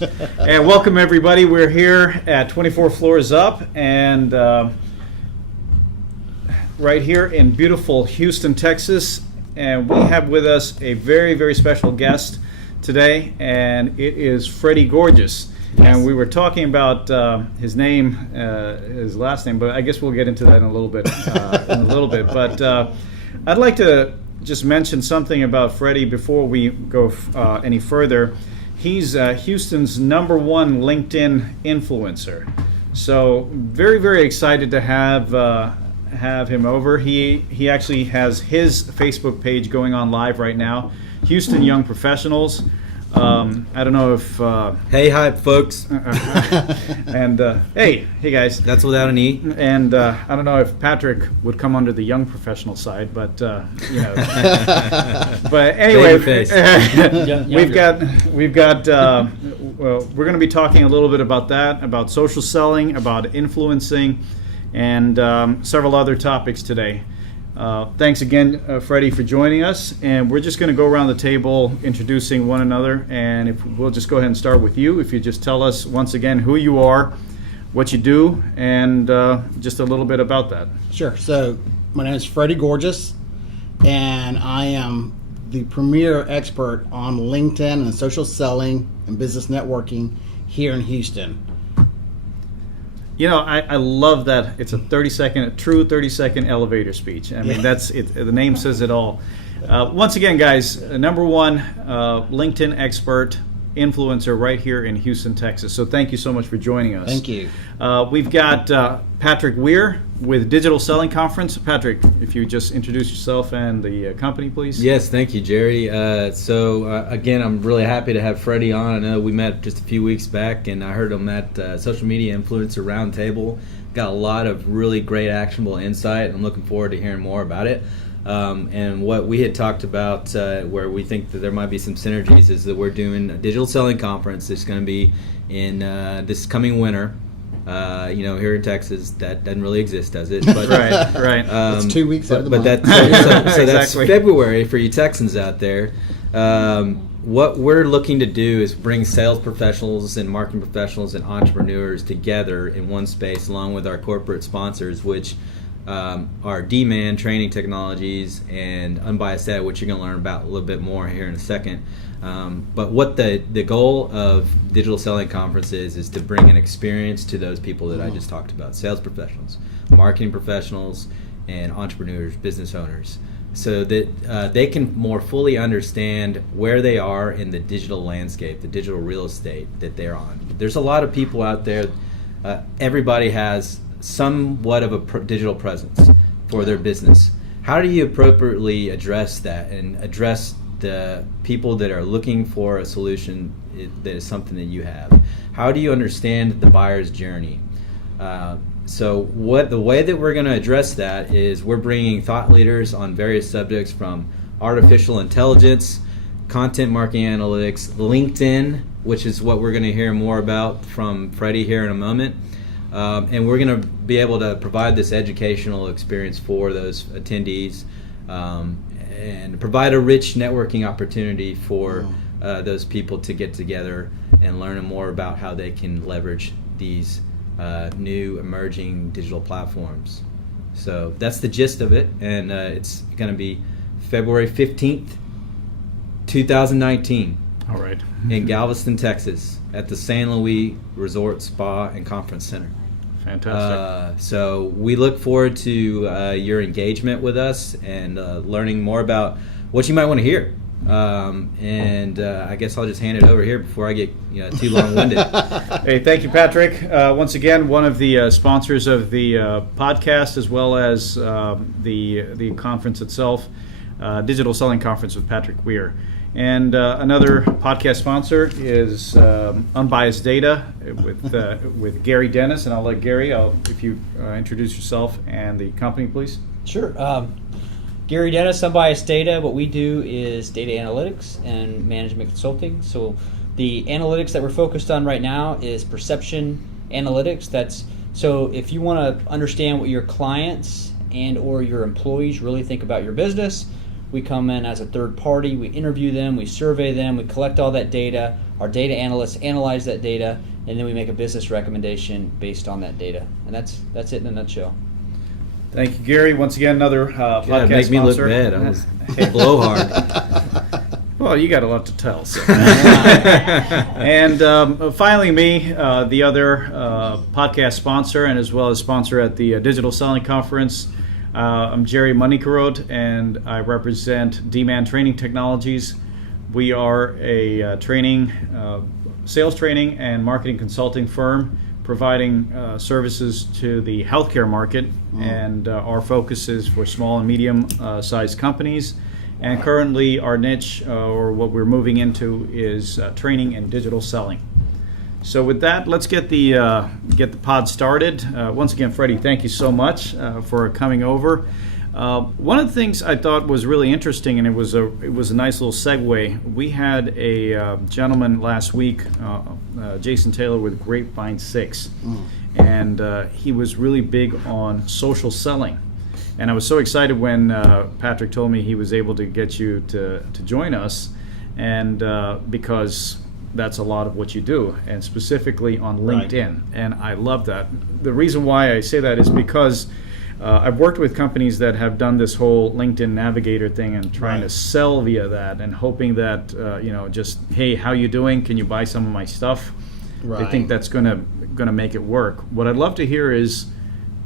And welcome everybody. We're here at 24 Floors Up and right here in beautiful Houston, Texas. And we have with us a very, very special guest today, and it is Freddy Goerges. And we were talking about his name, his last name, but I guess we'll get into that in a little bit. But I'd like to just mention something about Freddy before we go any further. He's Houston's #1 LinkedIn influencer. So very, very excited to have him over. He actually has his Facebook page going on live right now, Houston Young Professionals. I don't know if hey, hi folks. And hey guys. That's without an E. And I don't know if Patrick would come under the young professional side, but you know. But anyway, we've got well, we're going to be talking a little bit about that, about social selling, about influencing, and several other topics today. Thanks again, Freddy, for joining us. And we're just going to go around the table introducing one another. And if we'll just go ahead and start with you. If you just tell us once again who you are, what you do, and just a little bit about that. Sure. So my name is Freddy Goerges, and I am the premier expert on LinkedIn and social selling and business networking here in Houston. You know, I love that it's a true 30-second elevator speech. I mean, that's it. The name says it all. Once again, guys, #1 LinkedIn expert, influencer right here in Houston, Texas. So thank you so much for joining us. Thank you. We've got Patrick Weir with Digital Selling Conference. Patrick, if you just introduce yourself and the company, please. Yes, thank you, Jerry. Again, I'm really happy to have Freddy on. I know we met just a few weeks back, and I heard him at Social Media Influencer Roundtable. Got a lot of really great actionable insight, and I'm looking forward to hearing more about it. And what we had talked about, where we think that there might be some synergies, is that we're doing a digital selling conference that's going to be in this coming winter. Here in Texas, that doesn't really exist, does it? But, right. It's 2 weeks out of the month. So that's Exactly. February for you Texans out there. What we're looking to do is bring sales professionals and marketing professionals and entrepreneurs together in one space, along with our corporate sponsors, which are D-Man Training Technologies and Unbiased Ed, which you're going to learn about a little bit more here in a second. But what the goal of Digital Selling Conference is to bring an experience to those people that I just talked about, sales professionals, marketing professionals, and entrepreneurs, business owners, so that they can more fully understand where they are in the digital landscape, the digital real estate that they're on. There's a lot of people out there. Everybody has somewhat of a digital presence for their business. How do you appropriately address that and address the people that are looking for a solution that is something that you have? How do you understand the buyer's journey? So the way that we're going to address that is we're bringing thought leaders on various subjects, from artificial intelligence, content marketing analytics, LinkedIn, which is what we're going to hear more about from Freddy here in a moment. And we're going to be able to provide this educational experience for those attendees, and provide a rich networking opportunity for those people to get together and learn more about how they can leverage these new emerging digital platforms. So that's the gist of it, and it's going to be February 15th, 2019. All right. In Galveston, Texas, at the San Luis Resort Spa and Conference Center. Fantastic. So we look forward to your engagement with us and learning more about what you might want to hear. I guess I'll just hand it over here before I get too long-winded. Hey, thank you, Patrick. Once again, one of the sponsors of the podcast, as well as the conference itself, Digital Selling Conference with Patrick Weir. And another podcast sponsor is Unbiased Data with Gary Dennis. And I'll let Gary, if you introduce yourself and the company, please. Sure. Gary Dennis, Unbiased Data. What we do is data analytics and management consulting. So the analytics that we're focused on right now is perception analytics. So if you want to understand what your clients and or your employees really think about your business, We come in as a third party, we interview them, we survey them, we collect all that data, our data analysts analyze that data, and then we make a business recommendation based on that data. And that's it in a nutshell. Thank you, Gary. Once again, another podcast Make me look sponsor. bad. I was blowhard. Well, you got a lot to tell. So. And finally, me, the other podcast sponsor, and as well as sponsor at the Digital Selling Conference. I'm Jerry Moneycarode, and I represent D-Man Training Technologies. We are a sales training and marketing consulting firm providing services to the healthcare market, and our focus is for small and medium-sized companies. And currently, our niche, or what we're moving into, is training and digital selling. So with that, let's get the pod started. Once again, Freddie, thank you so much for coming over. One of the things I thought was really interesting, and it was a nice little segue. We had a gentleman last week, Jason Taylor with Grapevine 6, and he was really big on social selling. And I was so excited when Patrick told me he was able to get you to join us, and because that's a lot of what you do, and specifically on LinkedIn. Right. And I love that. The reason why I say that is because I've worked with companies that have done this whole LinkedIn Navigator thing and trying to sell via that and hoping that, just, hey, how you doing? Can you buy some of my stuff? Right. They think that's gonna make it work. What I'd love to hear is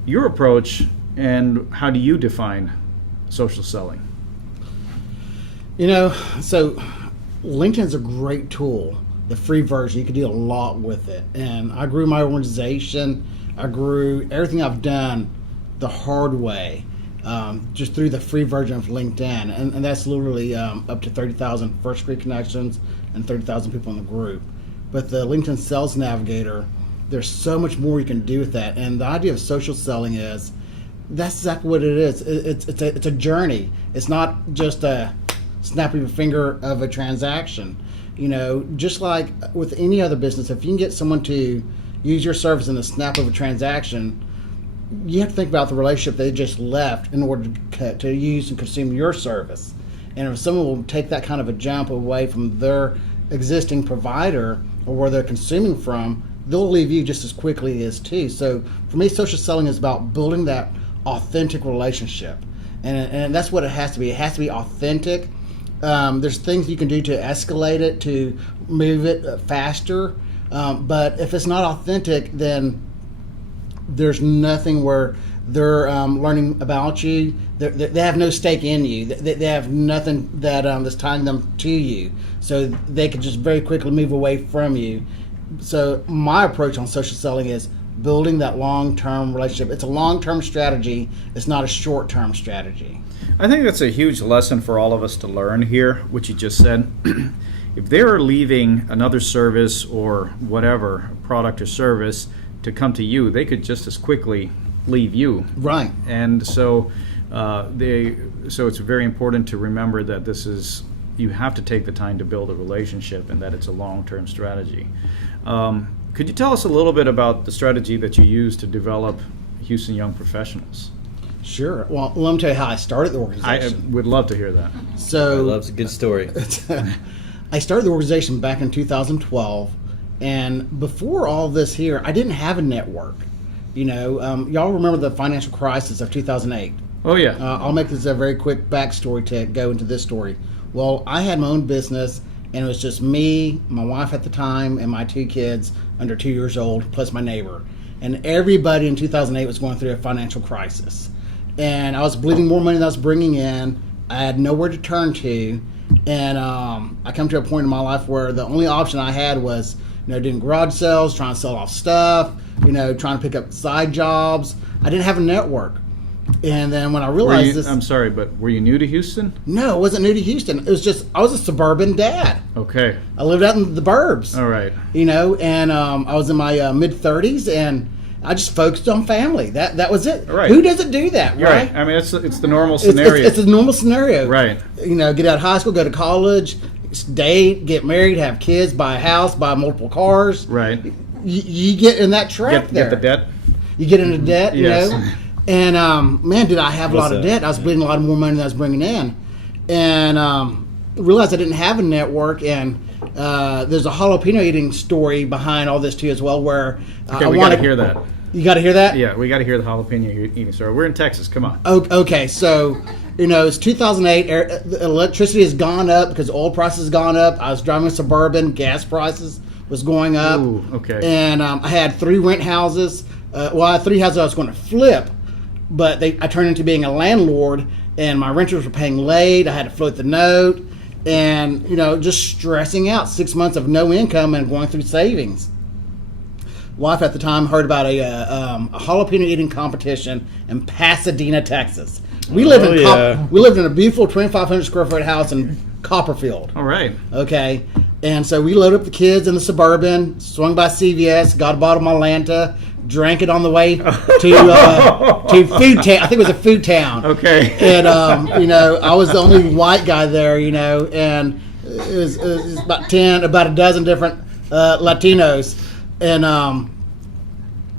your approach, and how do you define social selling? So LinkedIn's a great tool. The free version, you can do a lot with it. And I grew my organization. I grew everything I've done the hard way, just through the free version of LinkedIn. And that's literally up to 30,000 first degree connections and 30,000 people in the group. But the LinkedIn Sales Navigator, there's so much more you can do with that. And the idea of social selling is, that's exactly what it is. It's a journey. It's not just a snap of your finger of a transaction. Just like with any other business, if you can get someone to use your service in the snap of a transaction, you have to think about the relationship they just left in order to use and consume your service. And if someone will take that kind of a jump away from their existing provider or where they're consuming from, they'll leave you just as quickly as too. So for me, social selling is about building that authentic relationship. And that's what it has to be. It has to be authentic. There's things you can do to escalate it, to move it faster. But if it's not authentic, then there's nothing where they're learning about you. They have no stake in you. They have nothing that's tying them to you. So they could just very quickly move away from you. So my approach on social selling is building that long-term relationship. It's a long-term strategy. It's not a short-term strategy. I think that's a huge lesson for all of us to learn here, what you just said. If they're leaving another service or whatever, product or service, to come to you, they could just as quickly leave you. Right. And so so it's very important to remember that you have to take the time to build a relationship, and that it's a long-term strategy. Could you tell us a little bit about the strategy that you use to develop Houston Young Professionals? Sure. Well, let me tell you how I started the organization. I would love to hear that. I love a good story. I started the organization back in 2012, and before all this here, I didn't have a network. Y'all remember the financial crisis of 2008. Oh, yeah. I'll make this a very quick backstory to go into this story. Well, I had my own business, and it was just me, my wife at the time, and my 2 kids under 2 years old, plus my neighbor. And everybody in 2008 was going through a financial crisis. And I was bleeding more money than I was bringing in. I had nowhere to turn to. And I come to a point in my life where the only option I had was, doing garage sales, trying to sell off stuff, trying to pick up side jobs. I didn't have a network. And then when I realized this... I'm sorry, but were you new to Houston? No, I wasn't new to Houston. It was just, I was a suburban dad. Okay. I lived out in the burbs. All right. And I was in my mid-30s, and I just focused on family. That was it. Right. Who doesn't do that, right? I mean, it's the normal scenario. It's a normal scenario. Right. Get out of high school, go to college, date, get married, have kids, buy a house, buy multiple cars. Right. You get in that track there. Get the debt. You get into debt, Yes. And, man, did I have a lot of debt. I was bleeding a lot more money than I was bringing in. and realized I didn't have a network. And there's a jalapeno eating story behind all this too as well, where Okay, we got to hear that. You got to hear that? Yeah, we got to hear the jalapeno eating story. We're in Texas. Come on. Okay, so it's 2008. Electricity has gone up because oil prices has gone up. I was driving a Suburban. Gas prices was going up. Ooh, okay. And I had 3 rent houses. I had 3 houses I was going to flip, but I turned into being a landlord, and my renters were paying late. I had to float the note, and just stressing out. 6 months of no income and going through savings. Wife at the time heard about a jalapeno eating competition in Pasadena, Texas. We lived in a beautiful 2,500 square foot house in Copperfield. All right. Okay, and so we loaded up the kids in the Suburban, swung by CVS, got a bottle of Malanta, drank it on the way to Food Town. I think it was a Food Town. Okay. And I was the only white guy there, and it was about a dozen different Latinos. And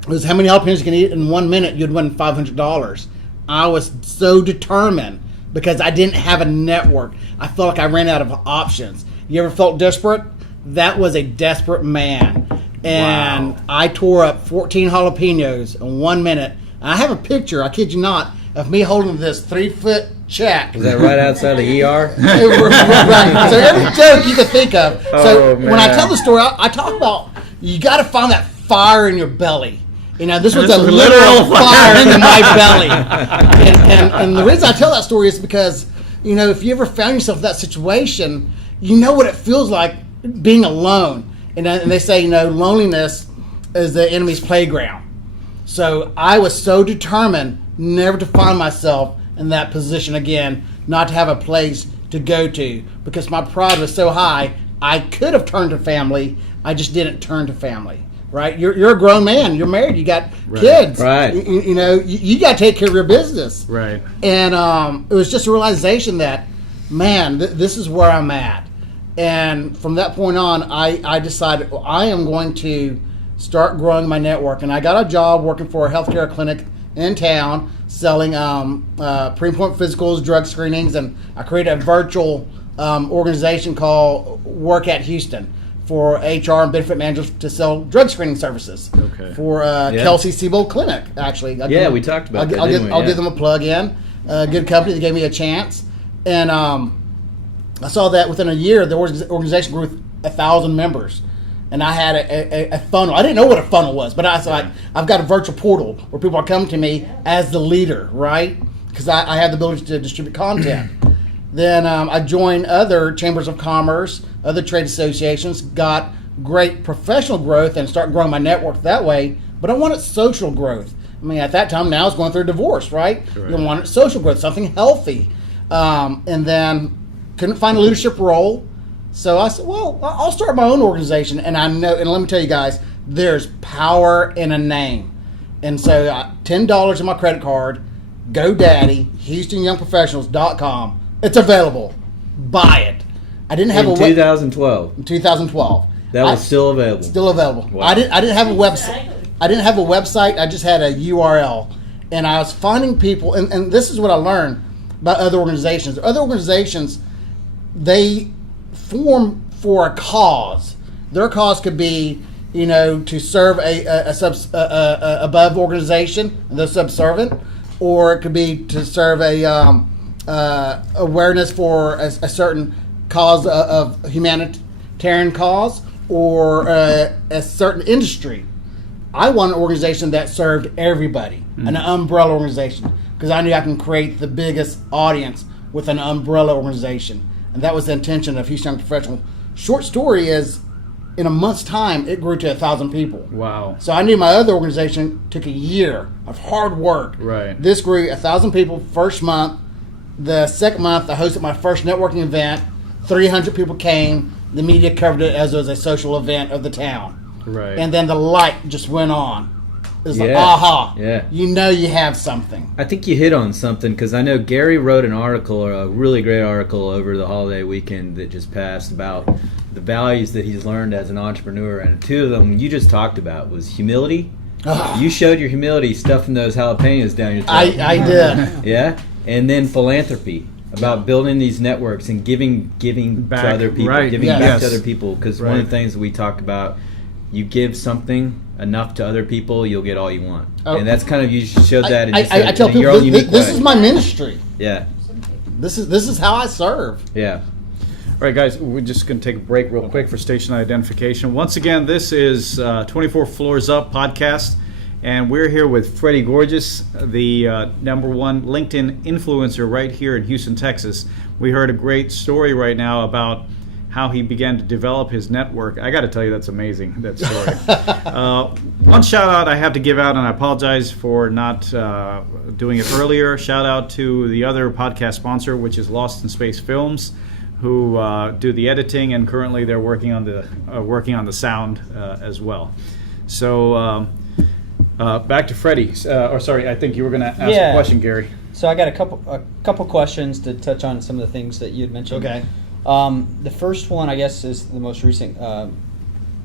it was how many jalapenos you can eat in 1 minute, you'd win $500. I was so determined because I didn't have a network. I felt like I ran out of options. You ever felt desperate? That was a desperate man. And Wow. I tore up 14 jalapenos in 1 minute. I have a picture, I kid you not, of me holding this 3-foot check. Is that right outside the ER? Right. So every joke you can think of. So Oh, when I man. tell the story, I talk about you got to find that fire in your belly. This was This a was literal literal fire in my belly. And the reason I tell that story is because, if you ever found yourself in that situation, you know what it feels like being alone. And they say, loneliness is the enemy's playground. So I was so determined never to find myself in that position again, not to have a place to go to, because my pride was so high. I could have turned to family. I just didn't turn to family. Right? You're a grown man. You're married. You got kids. Right. You got to take care of your business. Right. And it was just a realization that, man, this is where I'm at. And from that point on, I decided I am going to start growing my network. And I got a job working for a healthcare clinic in town selling pre-appointment physicals, drug screenings, and I created a virtual organization called Work at Houston for HR and benefit managers to sell drug screening services. Okay. For Kelsey Siebold Clinic, actually. We talked about that. I'll give them a plug in. Good company that gave me a chance. And I saw that within a year, the organization grew with 1,000 members. And I had a funnel. I didn't know what a funnel was, but I was like, I've got a virtual portal where people are coming to me as the leader, right? Because I have the ability to distribute content. Then I joined other chambers of commerce, other trade associations, got great professional growth and started growing my network that way. But I wanted social growth. I mean, at that time, now I was going through a divorce, right? Correct. You wanted social growth, something healthy. And then couldn't find a leadership role. So I said, well, I'll start my own organization. And I know, and let me tell you guys, there's power in a name. And so $10 on my credit card, GoDaddy, HoustonYoungProfessionals.com. It's available. Buy it. I didn't have In a 2012. in 2012. That was still available. Still available. Wow. I didn't have a website. I didn't have a website. I just had a URL, and I was finding people. And this is what I learned about other organizations. Other organizations, they form for a cause. Their cause could be, to serve a above organization, the subservient, or it could be to serve awareness for a certain cause of humanitarian cause, or a certain industry. I want an organization that served everybody, an umbrella organization, because I knew I can create the biggest audience with an umbrella organization. And that was the intention of Houston Young Professional. Short story is, in a month's time, it grew to 1,000 people. Wow. So I knew my other organization took a year of hard work. Right. This grew 1,000 people first month. The second month, I hosted my first networking event. 300 people came. The media covered it as it was a social event of the town. Right. And then the light just went on. It was like, Yeah. aha. Yeah. You know you have something. I think you hit on something, because I know Gary wrote an article, or a really great article over the holiday weekend that just passed, about the values that he's learned as an entrepreneur. And two of them you just talked about was humility. You showed your humility stuffing those jalapenos down your throat. I did. Yeah. And then philanthropy. about building these networks and giving Back, to other people, right, giving yes. back to other people. Because one of Right. the things we talk about, you give something enough to other people, you'll get all you want. Oh. And that's kind of, you showed that I, in, I tell in your people own unique this way. is my ministry. Yeah, This is how I serve. yeah. All right, guys, we're just going to take a break real quick for station identification. Once again, this is 24 Floors Up podcast, and we're here with Freddy Goerges, the #1 LinkedIn influencer right here in Houston, Texas. We heard a great story right now about how he began to develop his network. I got to tell you, that's amazing, that story. One shout out I have to give out, and I apologize for not doing it earlier. Shout out to the other podcast sponsor, which is Lost in Space Films, who do the editing, and currently they're working on the sound as well. So back to Freddy. I think you were going to ask a question, Gary. So I got a couple questions to touch on some of the things that you had mentioned. Okay. The first one, I guess, is the most recent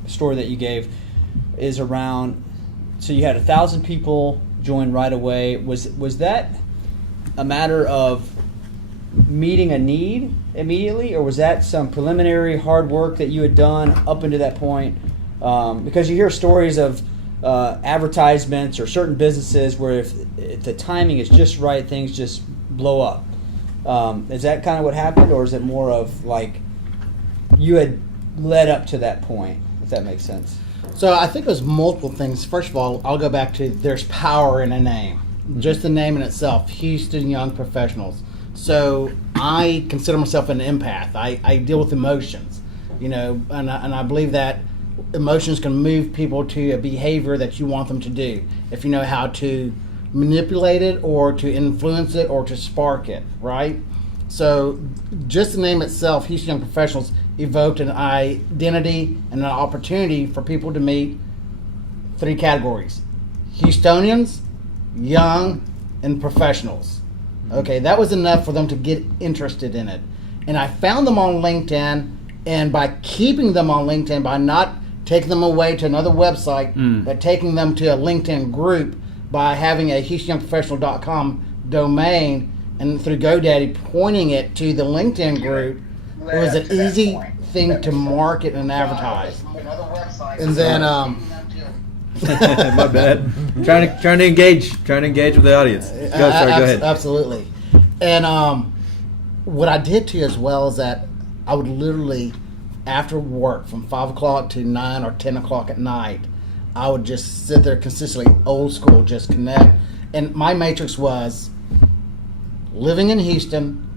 story that you gave, is around. So you had 1,000 people join right away. Was that a matter of meeting a need immediately, or was that some preliminary hard work that you had done up until that point? Because you hear stories of advertisements or certain businesses where if the timing is just right, things just blow up. Is that kind of what happened, or is it more of like you had led up to that point, if that makes sense? So I think there's multiple things. First of all, I'll go back to there's power in a name. Just the name in itself, Houston Young Professionals. So I consider myself an empath. I deal with emotions, and I believe that emotions can move people to a behavior that you want them to do if you know how to manipulate it or to influence it or to spark it, right? So just the name itself, Houston Young Professionals, evoked an identity and an opportunity for people to meet 3 categories: Houstonians, young, and professionals. Okay, that was enough for them to get interested in it. And I found them on LinkedIn, and by keeping them on LinkedIn, by not taking them away to another website, but taking them to a LinkedIn group, by having a HoustonYoungProfessional.com domain, and through GoDaddy pointing it to the LinkedIn group, it was an easy thing to market and advertise. And then, My bad. trying to engage with the audience. Go ahead. Absolutely. And what I did too as well is that I would literally, after work from 5 o'clock to 9 or 10 o'clock at night, I would just sit there consistently, old school, just connect. And my matrix was living in Houston,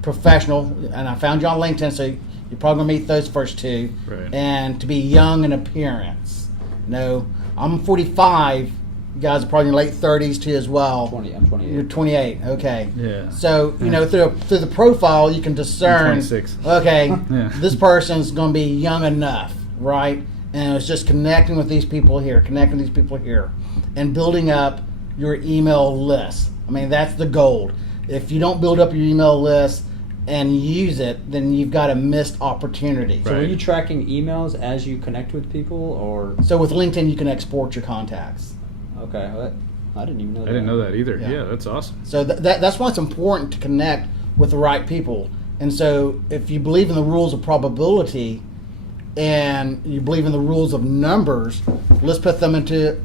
professional, and I found you on LinkedIn, so you're probably going to meet those first 2. Right. And to be young in appearance. I'm 45. You guys are probably in your late 30s too as well. I'm 28. You're 28. Okay. Yeah. So through the profile you can discern. I'm 26. Okay. Yeah. This person's going to be young enough, right? And it's just connecting with these people here, and building up your email list. I mean, that's the gold. If you don't build up your email list and use it, then you've got a missed opportunity. So were you tracking emails as you connect with people, or? So with LinkedIn, you can export your contacts. Okay, well, I didn't even know that. I didn't know that either. Yeah. Yeah, that's awesome. So that's why it's important to connect with the right people. And so if you believe in the rules of probability and you believe in the rules of numbers, let's put them into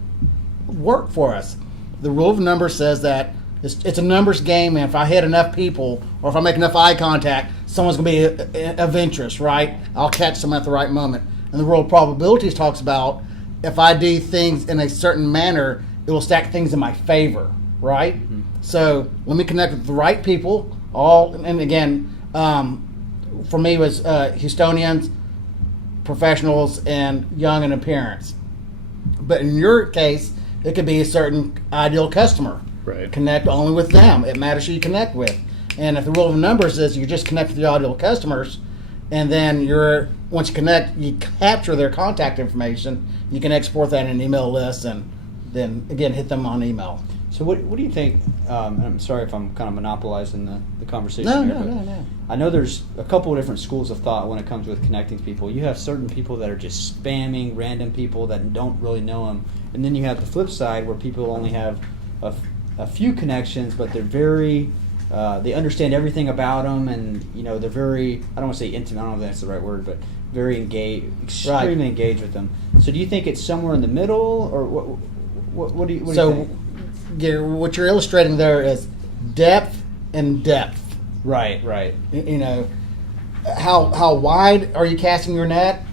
work for us. The rule of numbers says that it's a numbers game, and if I hit enough people or if I make enough eye contact, someone's going to be of interest, right? I'll catch them at the right moment. And the rule of probabilities talks about if I do things in a certain manner, it will stack things in my favor, right? Mm-hmm. So let me connect with the right people. And again, for me, it was Houstonians, professionals, and young in appearance. But in your case, it could be a certain ideal customer. Right. Connect only with them. It matters who you connect with. And if the rule of numbers is you just connect with the ideal customers, and then once you connect, you capture their contact information, you can export that in an email list, and then again hit them on email. So what do you think? And I'm sorry if I'm kind of monopolizing the conversation. No. I know there's a couple of different schools of thought when it comes with connecting people. You have certain people that are just spamming random people that don't really know them, and then you have the flip side where people only have a few connections, but they're very they understand everything about them, and they're very, I don't want to say intimate, I don't know if that's the right word, but very engaged, extremely engaged with them. So do you think it's somewhere in the middle, or what do you think? Gary, what you're illustrating there is depth and depth. Right. How wide are you casting your net?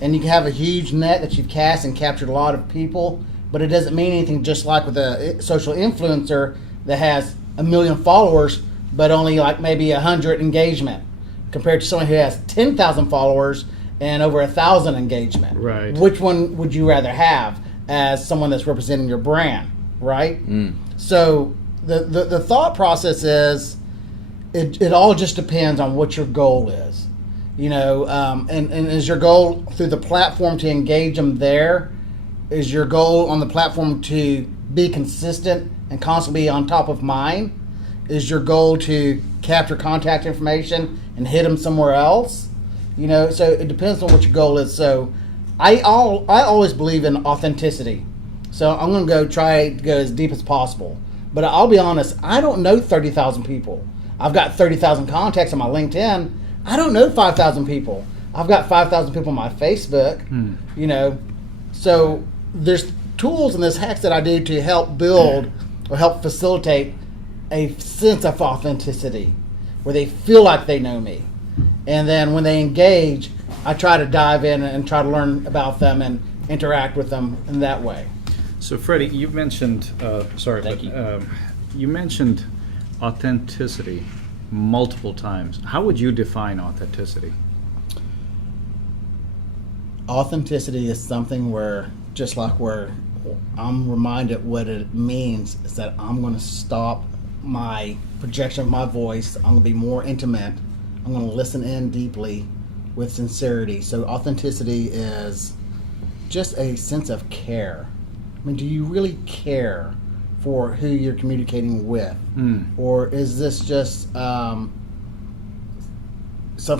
And you can have a huge net that you've cast and captured a lot of people, but it doesn't mean anything, just like with a social influencer that has 1 million followers but only like maybe 100 engagement, compared to someone who has 10,000 followers and over 1,000 engagement. Right. Which one would you rather have as someone that's representing your brand, right? So the thought process is, it all just depends on what your goal is. And is your goal through the platform to engage them there? Is your goal on the platform to be consistent and constantly be on top of mind? Is your goal to capture contact information and hit them somewhere else? So it depends on what your goal is. So I always believe in authenticity. So I'm going to try to go as deep as possible. But I'll be honest, I don't know 30,000 people. I've got 30,000 contacts on my LinkedIn. I don't know 5,000 people. I've got 5,000 people on my Facebook. So there's tools and there's hacks that I do to help build or help facilitate a sense of authenticity where they feel like they know me. And then when they engage, I try to dive in and try to learn about them and interact with them in that way. So, Freddie, you mentioned, you mentioned authenticity multiple times. How would you define authenticity? Authenticity is something where, just like where I'm reminded what it means, is that I'm going to stop my projection of my voice. I'm going to be more intimate. I'm going to listen in deeply with sincerity. So authenticity is just a sense of care. I mean, do you really care for who you're communicating with? Or is this just something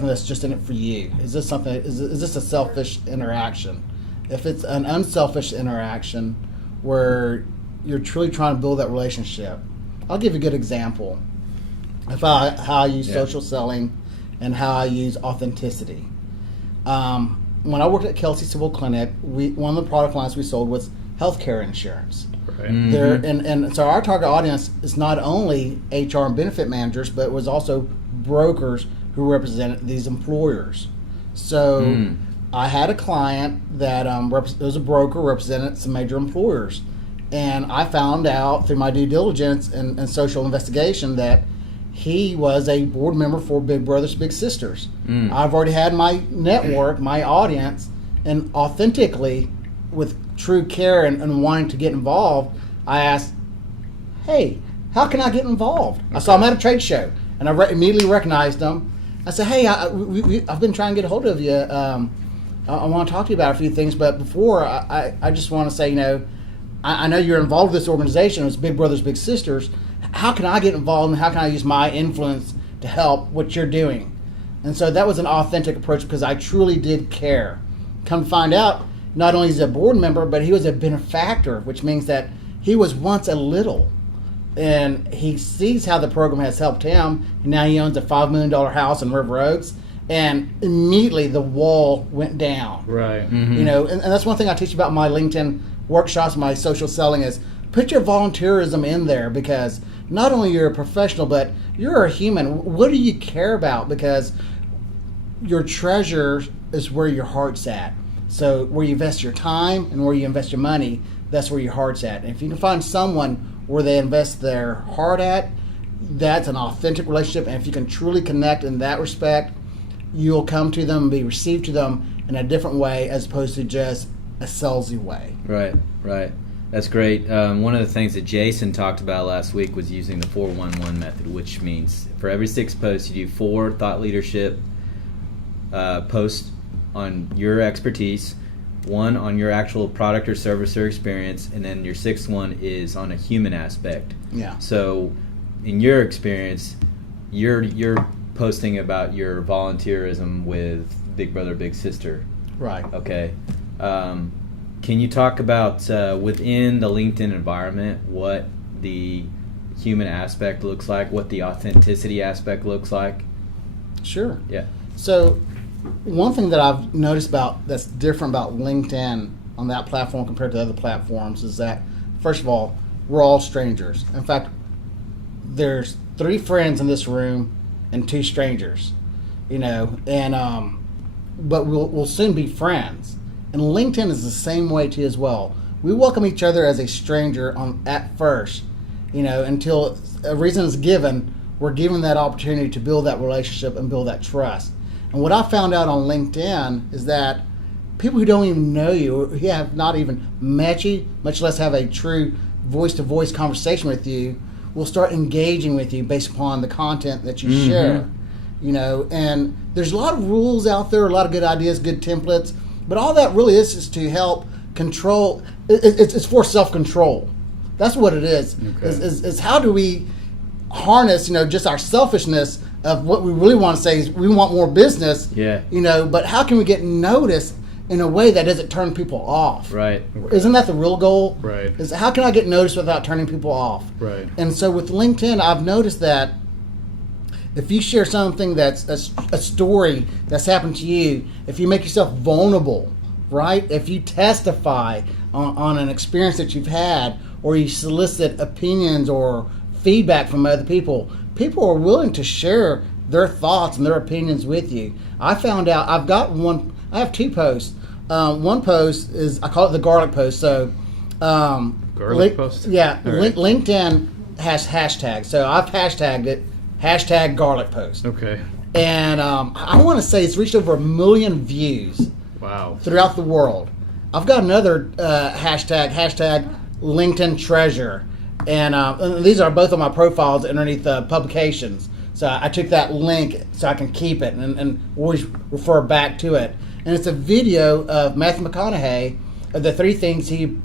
that's just in it for you? Is this something? Is this a selfish interaction? If it's an unselfish interaction where you're truly trying to build that relationship, I'll give you a good example of how I use social selling and how I use authenticity. When I worked at Kelsey Civil Clinic, one of the product lines we sold was healthcare insurance. Right. There, and so our target audience is not only HR and benefit managers, but it was also brokers who represented these employers. So I had a client that was a broker, represented some major employers. And I found out through my due diligence and social investigation that he was a board member for Big Brothers Big Sisters. I've already had my network, my audience, and authentically, with true care and wanting to get involved, I asked, hey, how can I get involved? I saw him at a trade show, and I immediately recognized him. I said, hey, I've been trying to get a hold of you. I want to talk to you about a few things, but before, I just want to say, I know you're involved with this organization. It's Big Brothers Big Sisters. How can I get involved, and how can I use my influence to help what you're doing? And so that was an authentic approach because I truly did care. Come to find out, not only is he a board member, but he was a benefactor, which means that he was once a little. And he sees how the program has helped him. And now he owns a $5 million house in River Oaks. And immediately the wall went down. Right. And that's one thing I teach about my LinkedIn workshops, my social selling, is put your volunteerism in there, because not only you're a professional, but you're a human. What do you care about? Because your treasure is where your heart's at. So where you invest your time and where you invest your money, that's where your heart's at. And if you can find someone where they invest their heart at, that's an authentic relationship. And if you can truly connect in that respect, you'll come to them and be received to them in a different way as opposed to just a salesy way. Right. That's great. One of the things that Jason talked about last week was using the 411 method, which means for every 6 posts, you do 4 thought leadership posts on your expertise, 1 on your actual product or service or experience, and then your 6th one is on a human aspect. Yeah. So in your experience, you're posting about your volunteerism with Big Brother Big Sister. Right. Okay. Can you talk about within the LinkedIn environment what the human aspect looks like, what the authenticity aspect looks like? Sure. Yeah. So one thing that I've noticed that's different about LinkedIn on that platform compared to other platforms is that, first of all, we're all strangers. In fact, there's 3 friends in this room and 2 strangers, and but we'll soon be friends. And LinkedIn is the same way too as well. We welcome each other as a stranger at first, until a reason is given. We're given that opportunity to build that relationship and build that trust. And what I found out on LinkedIn is that people who don't even know you, who have not even met you, much less have a true voice-to-voice conversation with you, will start engaging with you based upon the content that you share. And there's a lot of rules out there, a lot of good ideas, good templates, but all that really is to help control. It's for self-control. That's what it is. Okay. Is how do we harness, just our selfishness of what we really want to say is we want more business. Yeah. But how can we get noticed in a way that doesn't turn people off? Right. Isn't that the real goal? Right. Is how can I get noticed without turning people off? Right. And so with LinkedIn, I've noticed that if you share something that's a story that's happened to you, if you make yourself vulnerable, right? If you testify on an experience that you've had, or you solicit opinions or feedback from other people, people are willing to share their thoughts and their opinions with you. I found out I have 2 posts. One post is, I call it the garlic post. So, Garlic post? Yeah, All right. LinkedIn has hashtags. So I've hashtagged it, #garlic post. Okay. And I want to say it's reached over 1 million views Wow. throughout the world. I've got another hashtag LinkedIn treasure. And these are both of my profiles underneath publications. So I took that link so I can keep it and always refer back to it. And it's a video of Matthew McConaughey of the 3 things he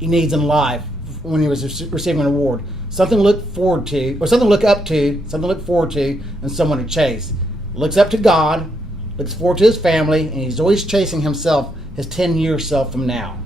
needs in life when he was receiving an award. Something to look forward to, or something to look up to, something to look forward to, and someone to chase. Looks up to God, looks forward to his family, and he's always chasing himself, his 10-year self from now.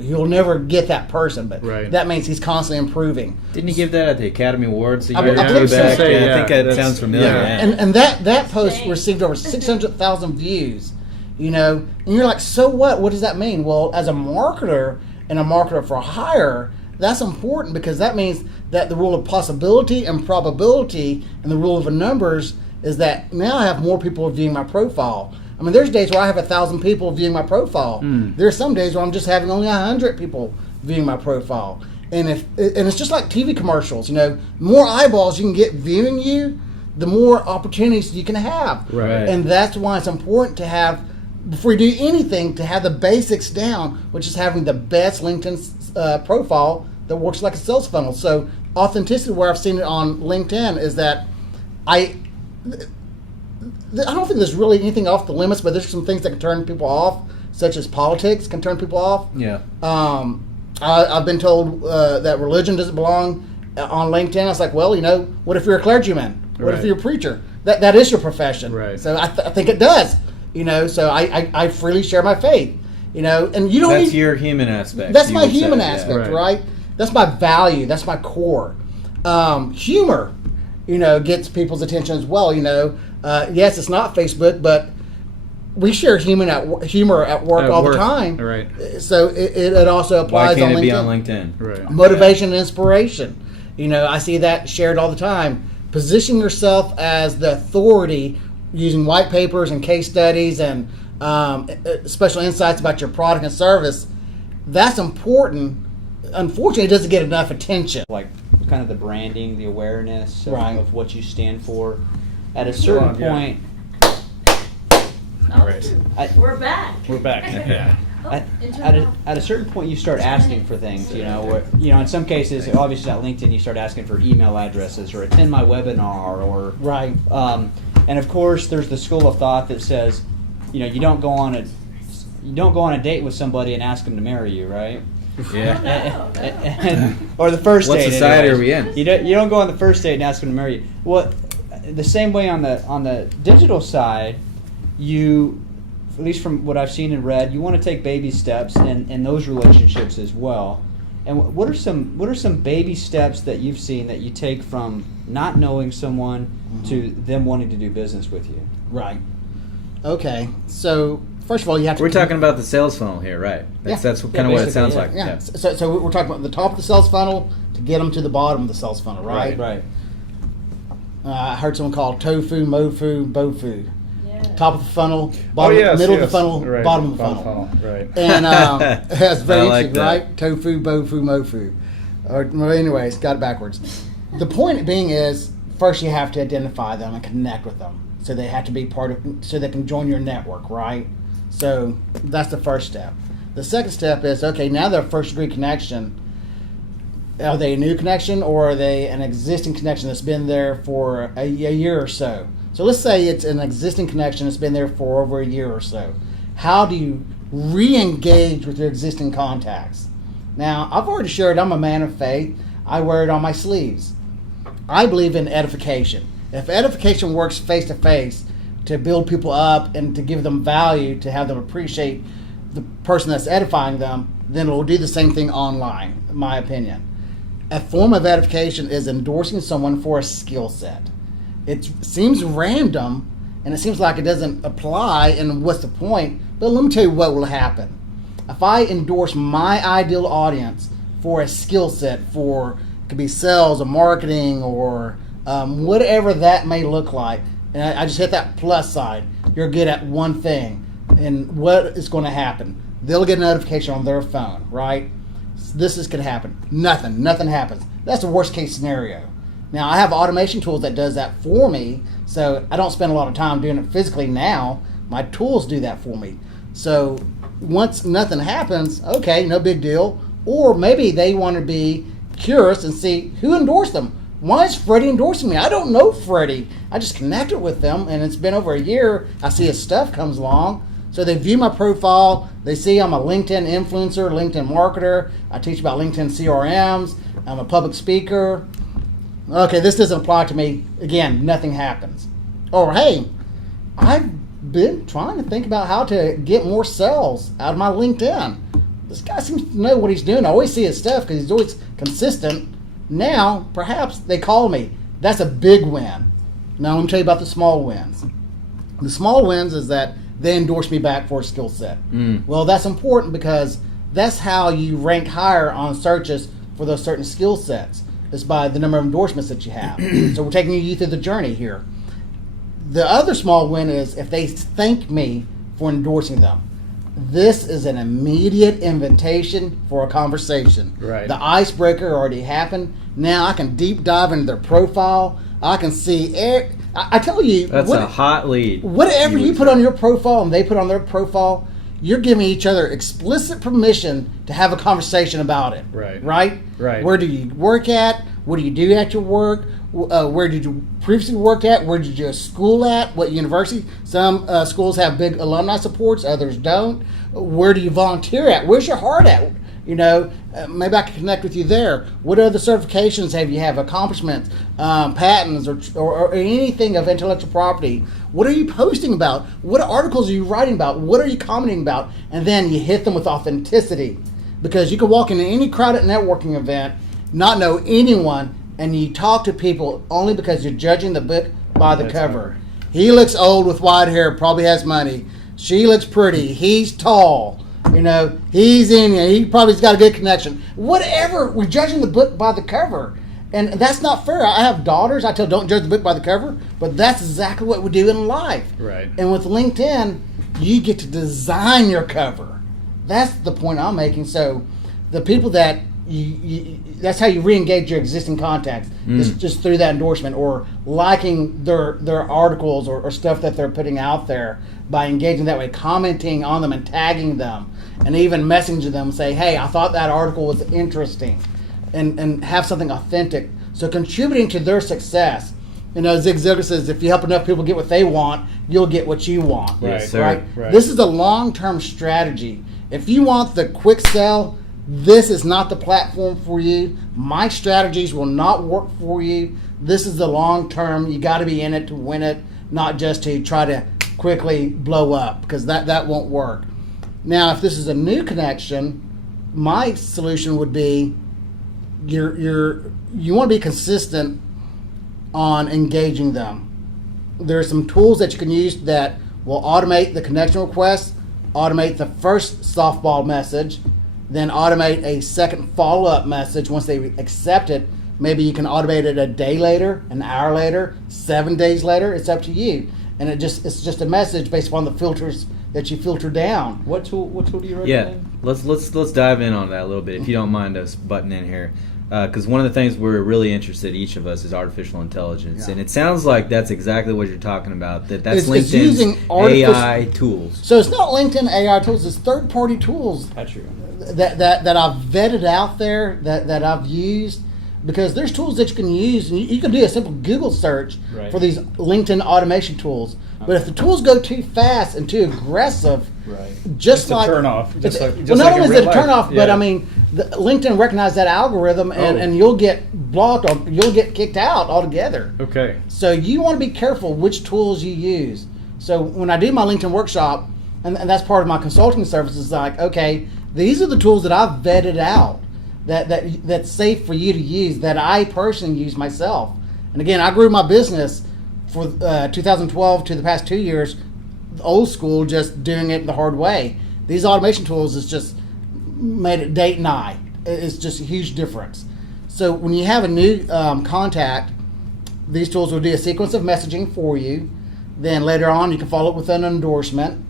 He'll never get that person, but Right. that means he's constantly improving. Didn't you give that at the Academy Awards a I year or believe two so. back? Yeah, I think that that's- sounds familiar. yeah. Yeah. And that post received over 600,000 views, and you're like, so what? What does that mean? Well, as a marketer and a marketer for hire, that's important because that means that the rule of possibility and probability and the rule of the numbers is that now I have more people viewing my profile. I mean, there's days where I have 1,000 people viewing my profile. There's some days where I'm just having only 100 people viewing my profile. And it's just like TV commercials, more eyeballs you can get viewing you, the more opportunities you can have. Right. And that's why it's important to have, before you do anything, to have the basics down, which is having the best LinkedIn profile that works like a sales funnel. So authenticity, where I've seen it on LinkedIn, is that I don't think there's really anything off the limits, but there's some things that can turn people off, such as politics can turn people off. Yeah. I've been told that religion doesn't belong on LinkedIn. I was like, well, what if you're a clergyman? What if Right. you're a preacher? That is your profession. Right. So I think it does. So I freely share my faith. And you don't. That's need, your human aspect. That's you my would say, human yeah. aspect, Right. right? That's my value. That's my core. Humor, gets people's attention as well. Yes, it's not Facebook, but we share humor at work At all work. the time. Right. So it also Why applies can't on it LinkedIn. be on LinkedIn? Right. Motivation and inspiration. I see that shared all the time. Position yourself as the authority using white papers and case studies and special insights about your product and service. That's important. Unfortunately, it doesn't get enough attention. Like kind of the branding, the awareness of, Right. of what you stand for. At a certain on, yeah. point, All right. We're back. We're back. Yeah. at a certain point, you start asking for things. In some cases, obviously at LinkedIn, you start asking for email addresses or attend my webinar or Right. And of course, there's the school of thought that says, you don't go on a date with somebody and ask them to marry you, right? Yeah. Or the first What date. society anyways. are we in? You don't go on the first date and ask them to marry you. Well, the same way on the digital side, you, at least from what I've seen and read, you want to take baby steps in those relationships as well. And what are some baby steps that you've seen that you take from not knowing someone to them wanting to do business with you? Right. Okay. So first of all, you have to. We're talking about the sales funnel here, right? That's kind of what it sounds like. Yeah. Yeah. So we're talking about the top of the sales funnel to get them to the bottom of the sales funnel, right? Right. I heard someone call it tofu, mofu, bofu. Yeah. Top of the funnel, bottom, middle of the funnel, Right, bottom of the funnel. Right. And that's very I like interesting, that. right? Tofu, bofu, mofu. Well, anyways, got it backwards. The point being is, first you have to identify them and connect with them. So they have to be part of, so they can join your network, right? So that's the first step. The second step is, okay, now they're a first degree connection. Are they a new connection or are they an existing connection that's been there for a year or so? So let's say it's an existing connection that's been there for over a year or so. How do you re-engage with your existing contacts? Now, I've already shared I'm a man of faith. I wear it on my sleeves. I believe in edification. If edification works face-to-face to build people up and to give them value, to have them appreciate the person that's edifying them, then it will do the same thing online, in my opinion. A form of edification is endorsing someone for a skill set. It seems random, and it seems like it doesn't apply, and what's the point? But let me tell you what will happen. If I endorse my ideal audience for a skill set, for it could be sales or marketing or whatever that may look like, and I just hit that plus sign, you're good at one thing, and what is going to happen? They'll get a notification on their phone, right? This is going to happen. Nothing happens. That's the worst case scenario. Now, I have automation tools that does that for me, so I don't spend a lot of time doing it physically now. My tools do that for me. So once nothing happens, okay, no big deal. Or maybe they want to be curious and see who endorsed them. Why is Freddy endorsing me? I don't know Freddy. I just connected with them, and it's been over a year. I see his stuff comes along. So they view my profile. They see I'm a LinkedIn influencer, LinkedIn marketer. I teach about LinkedIn CRMs. I'm a public speaker. Okay, this doesn't apply to me. Again, nothing happens. Or, hey, I've been trying to think about how to get more sales out of my LinkedIn. This guy seems to know what he's doing. I always see his stuff because he's always consistent. Now, perhaps they call me. That's a big win. Now, let me tell you about the small wins. The small wins is that they endorse me back for a skill set. Well, that's important because that's how you rank higher on searches for those certain skill sets. It's by the number of endorsements that you have. So we're taking you through the journey here. The other small win is if they thank me for endorsing them. This is an immediate invitation for a conversation. Right. The icebreaker already happened. Now I can deep dive into their profile. I can see. I tell you, That's a hot lead. Whatever you put on your profile and they put on their profile, you're giving each other explicit permission to have a conversation about it. Right. Right? Right. Where do you work at? What do you do at your work? Where did you previously work at? Where did you school at? What university? Some schools have big alumni supports, others don't. Where do you volunteer at? Where's your heart at? You know, maybe I can connect with you there. What other certifications have you have? Accomplishments, patents, or anything of intellectual property? What are you posting about? What articles are you writing about? What are you commenting about? And then you hit them with authenticity. Because you can walk into any crowded networking event, not know anyone, and you talk to people only because you're judging the book by the cover. He looks old with white hair, probably has money. She looks pretty. He's tall. You know, he's in here. He probably's got a good connection. Whatever. We're judging the book by the cover. And that's not fair. I have daughters. I tell don't judge the book by the cover. But that's exactly what we do in life. Right. And with LinkedIn, you get to design your cover. That's the point I'm making. So the people that that's how you re-engage your existing contacts. Just through that endorsement or liking their articles or stuff that they're putting out there by engaging that way, commenting on them and tagging them, and even messaging them and say, hey, I thought that article was interesting, and have something authentic. So contributing to their success. You know, Zig Ziglar says, if you help enough people get what they want, you'll get what you want. Right. Yes, sir. Right. This is a long-term strategy. If you want the quick sell, this is not the platform for you. My strategies will not work for you. This is the long term. You got to be in it to win it, not just to try to quickly blow up, because that won't work. Now, if this is a new connection, my solution would be you want to be consistent on engaging them. There are some tools that you can use that will automate the connection request, automate the first softball message, then automate a second follow-up message once they accept it. Maybe you can automate it a day later, an hour later, 7 days later. It's up to you. And it's just a message based upon the filters that you filter down. What tool do you recommend? Yeah, let's dive in on that a little bit, if you don't mind us butting in here. Because one of the things we're really interested, each of us, is artificial intelligence. Yeah. And it sounds like that's exactly what you're talking about, that's It's using LinkedIn's AI tools. So it's not LinkedIn AI tools, it's third-party tools That's true. that I've vetted out there, that I've used. Because there's tools that you can use, and you can do a simple Google search Right. for these LinkedIn automation tools. But if the tools go too fast and too aggressive, Right. just It's a like turn off, just like well, not in only is real it a turn life. off, but Yeah. I mean, LinkedIn recognizes that algorithm, and, Oh. and you'll get blocked or you'll get kicked out altogether. Okay. So you want to be careful which tools you use. So when I do my LinkedIn workshop, and that's part of my consulting services, like, okay, these are the tools that I've vetted out that's safe for you to use, that I personally use myself. And again, I grew my business for 2012 to the past 2 years, old school, just doing it the hard way. These automation tools has just made it date and eye. It's just a huge difference. So when you have a new contact, these tools will do a sequence of messaging for you. Then later on, you can follow up with an endorsement.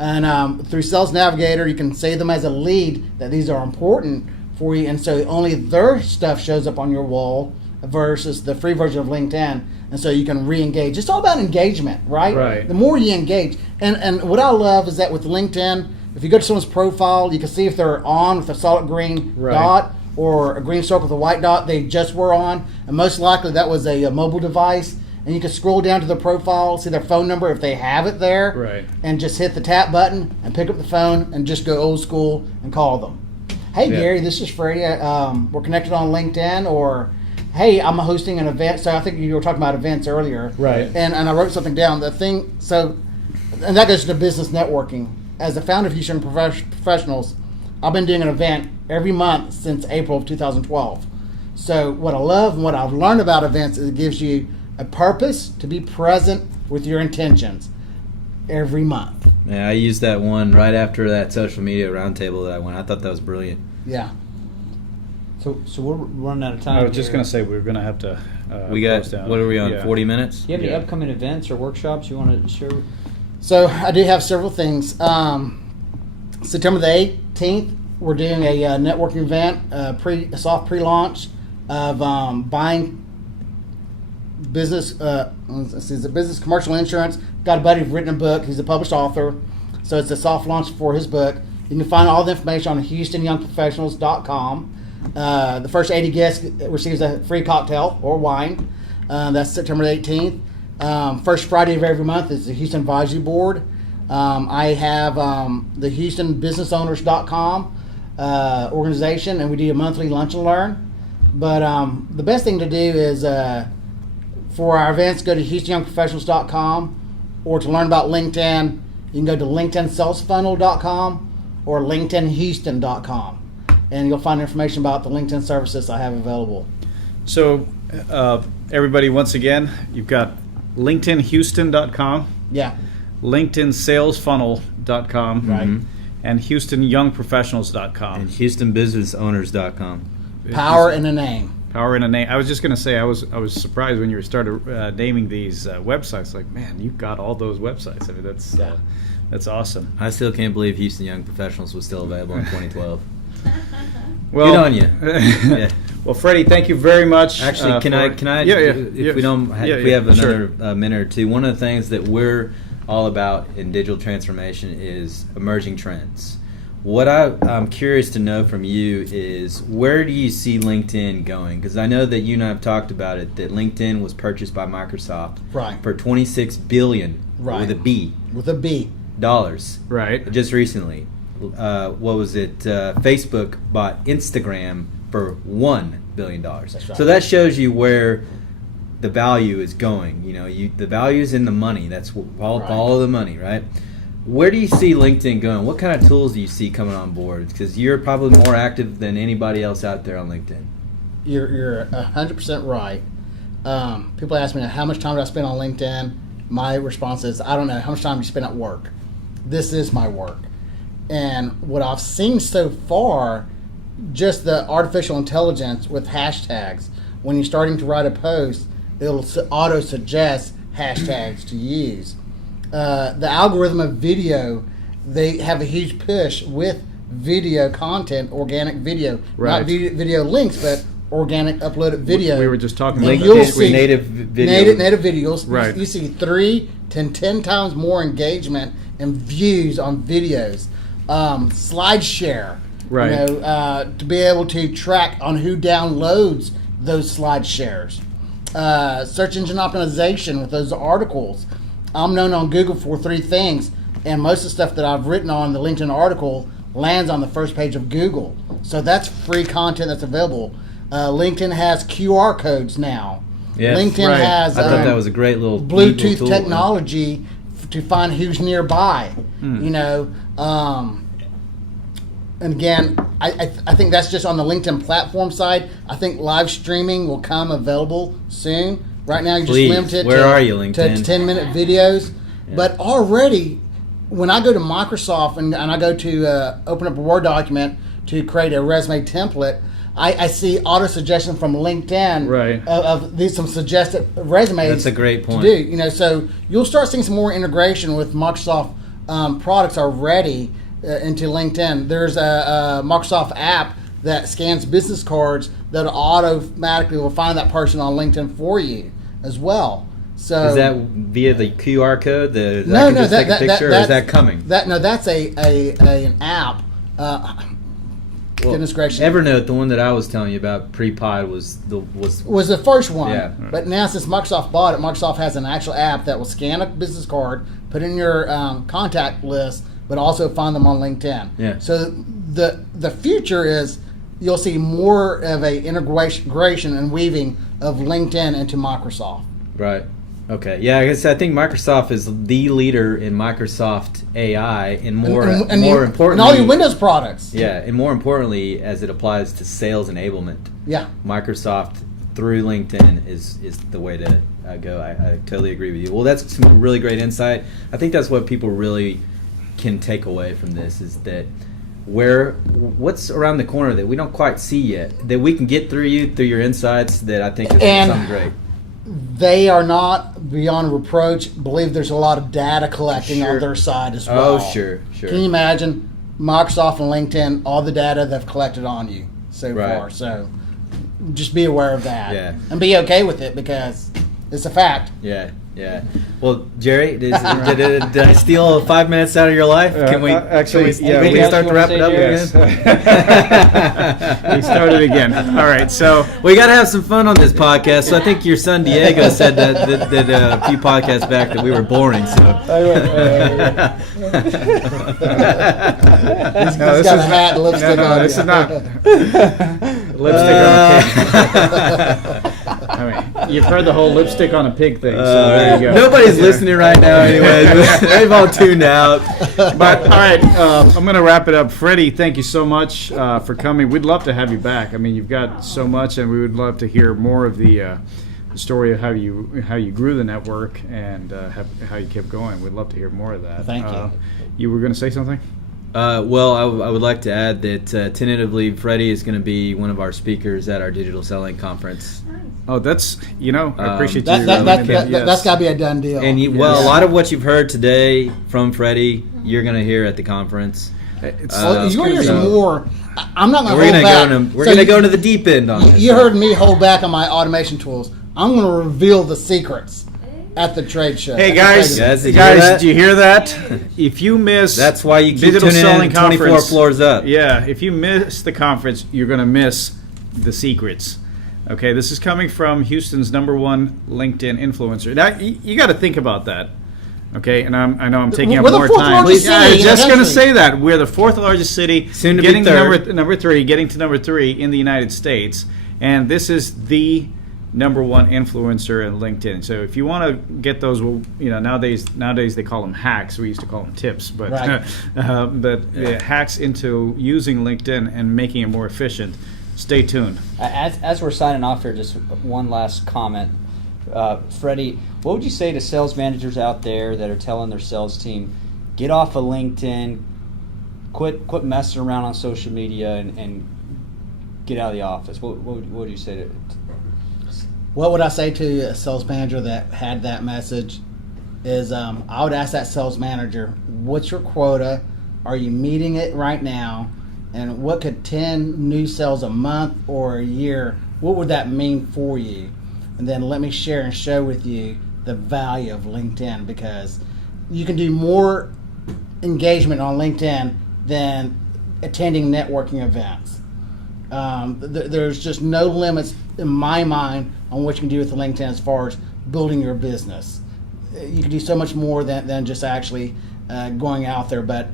And through Sales Navigator, you can save them as a lead that these are important for you. And so only their stuff shows up on your wall versus the free version of LinkedIn. And so you can re-engage. It's all about engagement, right? Right. The more you engage. And what I love is that with LinkedIn, if you go to someone's profile, you can see if they're on with a solid green Right. dot or a green circle with a white dot. They just were on. And most likely that was a mobile device. And you can scroll down to their profile, see their phone number if they have it there. Right. And just hit the tap button and pick up the phone and just go old school and call them. Hey, Yeah. Gary, this is Freddy. We're connected on LinkedIn. Or, hey, I'm hosting an event. So I think you were talking about events earlier. Right. And I wrote something down. And that goes to business networking. As the founder of Houston Professionals, I've been doing an event every month since April of 2012. So what I love and what I've learned about events is it gives you a purpose to be present with your intentions every month. Yeah, I used that one right after that social media roundtable that I went. I thought that was brilliant. Yeah. So we're running out of time. I was just here. going to say we're going to have to. We got, close down. what are we on, Yeah. 40 minutes? Do you have any Yeah. upcoming events or workshops you want to share? So I do have several things. September the 18th, we're doing a networking event, a soft pre-launch of buying business. This is a business commercial insurance. Got a buddy who's written a book. He's a published author, so it's a soft launch for his book. You can find all the information on HoustonYoungProfessionals.com. The first 80 guests receives a free cocktail or wine. That's September 18th. First Friday of every month is the Houston Advisory Board. I have the HoustonBusinessOwners.com organization, and we do a monthly lunch and learn. But the best thing to do is for our events, go to HoustonYoungProfessionals.com, or to learn about LinkedIn, you can go to LinkedInSalesFunnel.com or LinkedInHouston.com, and you'll find information about the LinkedIn services I have available. So, everybody, once again, you've got LinkedInHouston.com, Yeah, LinkedInSalesFunnel.com, Right. and HoustonYoungProfessionals.com. And HoustonBusinessOwners.com. power in a name. Power in a name. I was just going to say, I was surprised when you started naming these websites. Like, man, you've got all those websites. I mean, that's awesome. I still can't believe Houston Young Professionals was still available in 2012. Well, Good on you. Yeah. Well, Freddie, thank you very much. Actually, can I? Yeah, yeah. If we don't, if we have sure. another minute or two, one of the things that we're all about in digital transformation is emerging trends. What I'm curious to know from you is, where do you see LinkedIn going? Because I know that you and I have talked about it, that LinkedIn was purchased by Microsoft Right. for $26 billion Right. with a B With a B. dollars Right. just recently. What was it? Facebook bought Instagram for $1 billion. That's right. So that shows you where the value is going. You know, the value is in the money. That's Right. follow the money, right? Where do you see LinkedIn going? What kind of tools do you see coming on board? Because you're probably more active than anybody else out there on LinkedIn. You're 100% right. People ask me, how much time do I spend on LinkedIn? My response is, I don't know. How much time do you spend at work? This is my work. And what I've seen so far, just the artificial intelligence with hashtags. When you're starting to write a post, it'll auto-suggest hashtags to use. The algorithm of video, they have a huge push with video content, organic video. Right. Not video links, but organic uploaded video. We were just talking And about you'll LinkedIn see native video. native videos. Right. You see 3 to 10 times more engagement and views on videos. Slide share. Right. You know, to be able to track on who downloads those slide shares. Search engine optimization with those articles. I'm known on Google for 3 things, and most of the stuff that I've written on the LinkedIn article lands on the first page of Google. So that's free content that's available. LinkedIn has QR codes now. Yes. LinkedIn Right. has I thought that was a great little Bluetooth tool. technology to find who's nearby. You know, and again, I think that's just on the LinkedIn platform side. I think live streaming will come available soon. Right now, you're Please, just limited where to, are you, LinkedIn? to 10-minute videos. But already, when I go to Microsoft and I go to open up a Word document to create a resume template, I see auto suggestion from LinkedIn Right. of these some suggested resumes. That's a great point. To do, you know, so you'll start seeing some more integration with Microsoft products already into LinkedIn. There's a Microsoft app that scans business cards that automatically will find that person on LinkedIn for you as well. So Is that via the QR code? Take a picture, or is that coming? That's an app. Goodness gracious. Evernote, the one that I was telling you about pre-pod was the first one. Yeah. But now since Microsoft bought it, Microsoft has an actual app that will scan a business card, put in your contact list, but also find them on LinkedIn. Yeah. So the future is you'll see more of a integration and weaving of LinkedIn into Microsoft. right. Okay. Yeah, I think Microsoft is the leader in Microsoft AI, and more importantly, and all your Windows products. Yeah, and more importantly, as it applies to sales enablement, Yeah. Microsoft through LinkedIn is the way to go. I totally agree with you. Well, that's some really great insight. I think that's what people really can take away from this, is that what's around the corner that we don't quite see yet, that we can get through your insights, that I think is something great. They are not beyond reproach. Believe there's a lot of data collecting on their side as well. Oh, sure. Can you imagine Microsoft and LinkedIn, all the data they've collected on you so Right. far? So just be aware of that. Yeah. And be okay with it because it's a fact. Yeah. Well, Jerry, did I steal 5 minutes out of your life? Can we actually, yeah, we we- can start to wrap it up Yes. again? We started again. All right, so We got to have some fun on this podcast. So I think your son Diego said that a few podcasts back that we were boring. So He's got a hat and lipstick on. this is not lipstick on a pig. I mean, you've heard the whole lipstick on a pig thing, so there you go. Nobody's listening right now, anyways. They've all tuned out. But all right, I'm going to wrap it up. Freddie, thank you so much for coming. We'd love to have you back. I mean, you've got so much, and we would love to hear more of the story of how you grew the network and how you kept going. We'd love to hear more of that. Thank you. You were going to say something? Well, I would like to add that tentatively, Freddy is going to be one of our speakers at our digital selling conference. Oh, that's, I appreciate That, you. that's got to be a done deal. And a lot of what you've heard today from Freddie, you're going to hear at the conference. Well, you want to hear some so- more? I'm not going We're to hold back. We're going to go to the deep end on this. You heard me hold back on my automation tools. I'm going to reveal the secrets at the trade show. Hey guys, Guys, did you hear that? did you hear that? If you miss, That's why you keep digital tuning selling in 24 conference, floors up. Yeah, if you miss the conference, you're going to miss the secrets. Okay, this is coming from Houston's #1 LinkedIn influencer. Now, you got to think about that. Okay, and I know I'm taking up We're the more fourth time. largest Yeah, I city was in the just going to country. say that we're the 4th largest city, Soon to be getting third. number 3, getting to number 3 in the United States, and this is the #1 influencer in LinkedIn. So if you want to get those, nowadays they call them hacks. We used to call them tips, but Right. hacks into using LinkedIn and making it more efficient. Stay tuned. As we're signing off here, just one last comment. Freddie, what would you say to sales managers out there that are telling their sales team, get off of LinkedIn, quit messing around on social media, and get out of the office? What would you say to? What would I say to a sales manager that had that message is I would ask that sales manager, what's your quota? Are you meeting it right now? And what could 10 new sales a month or a year, what would that mean for you? And then let me share and show with you the value of LinkedIn, because you can do more engagement on LinkedIn than attending networking events. There's just no limits in my mind on what you can do with LinkedIn as far as building your business. You can do so much more than just actually going out there. But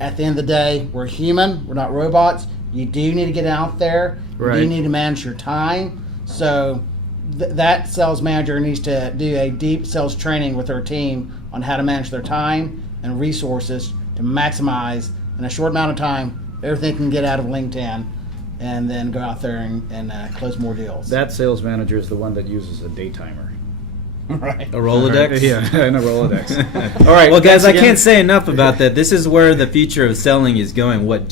at the end of the day, we're human. We're not robots. You do need to get out there. Right. You do need to manage your time. So that sales manager needs to do a deep sales training with their team on how to manage their time and resources to maximize in a short amount of time everything can get out of LinkedIn, and then go out there and close more deals. That sales manager is the one that uses a day timer. Right. A Rolodex? Yeah, and a Rolodex. All right. Well, guys, thanks I again. can't say enough about that. This is where the future of selling is going. What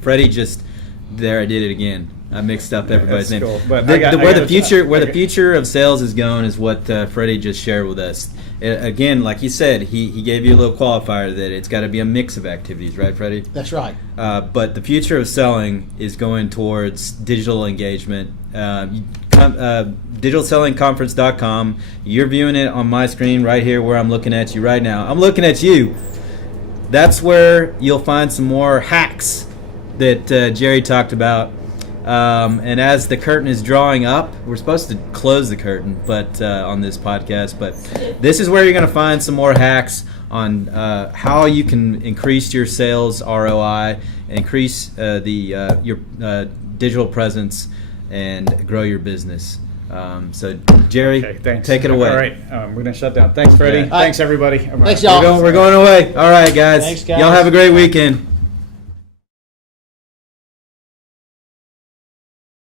Freddie just there, I did it again. I mixed up everybody's That's name. cool. But Where the Okay. future of sales is going is what Freddie just shared with us. Again, like he said, he gave you a little qualifier that it's got to be a mix of activities, right, Freddie? That's right. But the future of selling is going towards digital engagement. DigitalSellingConference.com. You're viewing it on my screen right here where I'm looking at you right now. I'm looking at you. That's where you'll find some more hacks that Jerry talked about. And as the curtain is drawing up, we're supposed to close the curtain, but on this podcast. But this is where you're going to find some more hacks on how you can increase your sales ROI, increase your digital presence, and grow your business. So, Jerry, Okay, thanks. take it away. All right, we're going to shut down. Thanks, Freddie. Yeah. Thanks, everybody. Thanks, y'all. We're going away. All right, guys. Thanks, guys. Y'all have a great weekend.